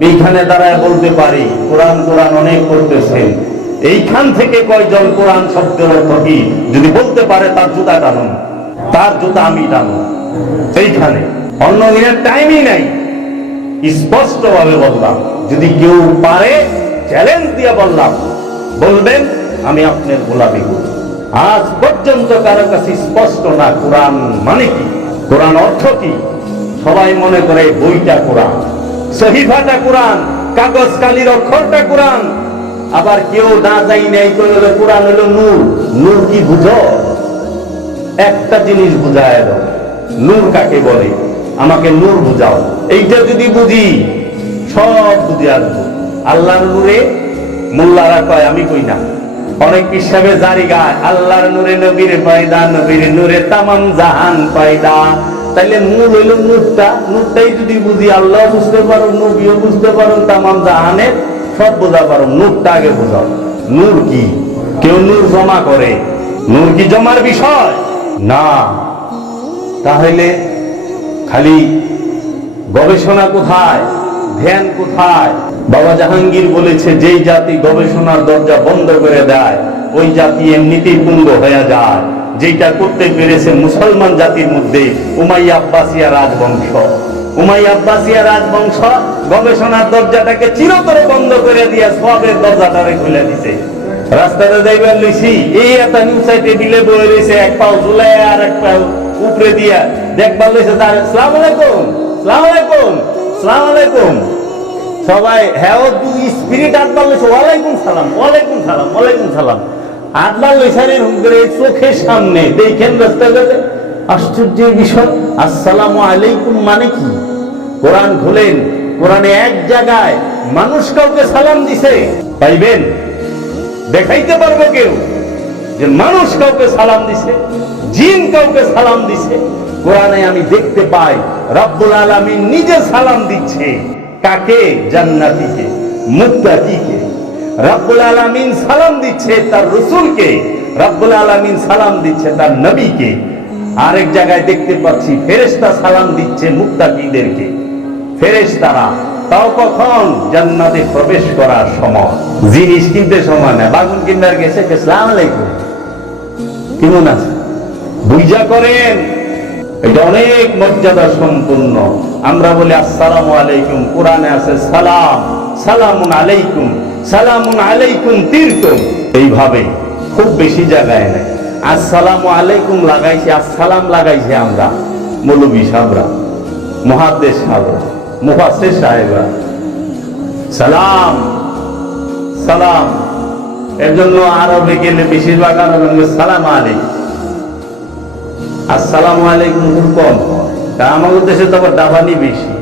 এইখানে দাঁড়ায় বলতে পারি, কোরআন কোরআন অনেক করতেছেন এইখান থেকে কয়জন কোরআন শব্দের অর্থ কি? যদি বলতে পারে, তার জুতা টানুন। তার জুতা আমি টানুন। এইখানে। অন্য দিনের টাইমই নাই। স্পষ্ট ভাবে বললাম, যদি কেউ পারে চ্যালেঞ্জ দিয়ে বললাম, বলবেন, আমি আপনার করি আজ পর্যন্ত কারও কাছে স্পষ্ট না, কোরআন মানে কি? কোরআন অর্থ কি? সবাই মনে করে বইটা কোরআন। সহিফাটা কোরআন, কাগজ কালির অক্ষরটা কোরআন। আবার কেউ না যাই নাই করে হলো কোরআন হলো নূর। নূর কি বুঝো? একটা জিনিস বুঝায় নূর কাকে বলে? আমাকে নূর বুঝাও। এইটা যদি বুঝি, সব বুঝে আসব। আল্লাহর নূরে মোল্লারা কয়, আমি কই না। অনেক হিসাবে জারি গায়, আল্লাহর নূরে নবীর পয়দা নবীর নূরে তামাম জাহান পয়দা তাইলে মূল হইল নূরটা নূরটাই যদি বুঝি আল্লাহ বুঝতে পারো, নবীও বুঝতে পারো, তামাম জাহানের সব বোঝা পারো। নূরটা আগে বোঝাও। নূর কি? কেউ নূর জমা করে। নূর কি জমার বিষয়? না। তাহলে খালি গবেষণা কোথায়? ধ্যান কোথায়? বাবা জাহাঙ্গীর বলেছে, যেই জাতি গবেষণার দরজা বন্ধ করে দেয়, ওই জাতি এমনিতেই পুঙ্গ হয়ে যায়। যেটা করতে পেরেছে মুসলমান জাতির মধ্যে উমাইয়া আব্বাসিয়া রাজবংশ। উমাইয়া আব্বাসিয়া রাজবংশ গবেষণার দরজাটাকে চিরতরে বন্ধ করে দিয়ে সবের দরজাটারে খুলে দিছে। রাস্তাতে যাইবার লইছি, এই একটা নিউ সাইটে দিলে বয়ে রয়েছে এক পাও ঝুলাই আর এক পাও উপরে দিয়া। দেখবার লইছে তার, সালাম আলাইকুম সালাম আলাইকুম সালাম আলাইকুম। সবাই হ্যাঁ দু স্পিরিট আটবার লইছে, ওয়ালাইকুম সালাম ওয়ালাইকুম সালাম ওয়ালাইকুম সালাম। আটবার লইছে রে করে চোখের সামনে দেখেন রাস্তাঘাটে আশ্চর্যের বিষয়, আসসালামু আলাইকুম মানে কি? কোরআন খুলেন, কোরআনে এক জায়গায় মানুষ কাউকে সালাম দিছে, পাইবেন? দেখাইতে পারব কেউ যে মানুষ কাউকে সালাম দিছে, জিন কাউকে সালাম দিছে। কোরআনে আমি দেখতে পাই, রব্বুল আলামিন নিজে সালাম দিচ্ছে। কাকে? জান্নাতীকে, মুত্তাকিকে। রব্বুল আলামিন সালাম দিচ্ছে তার রসুলকে, রব্বুল আলামিন সালাম দিচ্ছে তার নবীকে। আরেক জায়গায় দেখতে পাচ্ছি, ফেরেশতা সালাম দিচ্ছে মুত্তাকিদেরকে। ফেরেশতারা, তাও কখন জান্নাতে প্রবেশ করার সময়? জিনিস কিনতে সময় না, বাগুন কিনবার গেছে সালাম আলাইকুম। কেমন আছে? বুঝা করেন, এটা অনেক মর্যাদা সম্পূর্ণ আমরা বলি, আসসালামু আলাইকুম, কোরআনে আছে সালাম, সালামুন আলাইকুম। সালামুন আলাইকুম তীর্থম এইভাবে খুব বেশি জায়গায় নাই। আসসালামু আলাইকুম লাগাইছি আসসালাম লাগাইছি আমরা মৌলবী সাহরা মহাদ্দেশ সাহরা মুফাসের সাহেবরা। সালাম সালাম। এর জন্য আরবে গেলে বেশিরভাগ আরবে সালাম আলাইকুম। আসসালামু আলাইকুম খুব কম। আমাদের দেশে তো আবার দাবানি বেশি।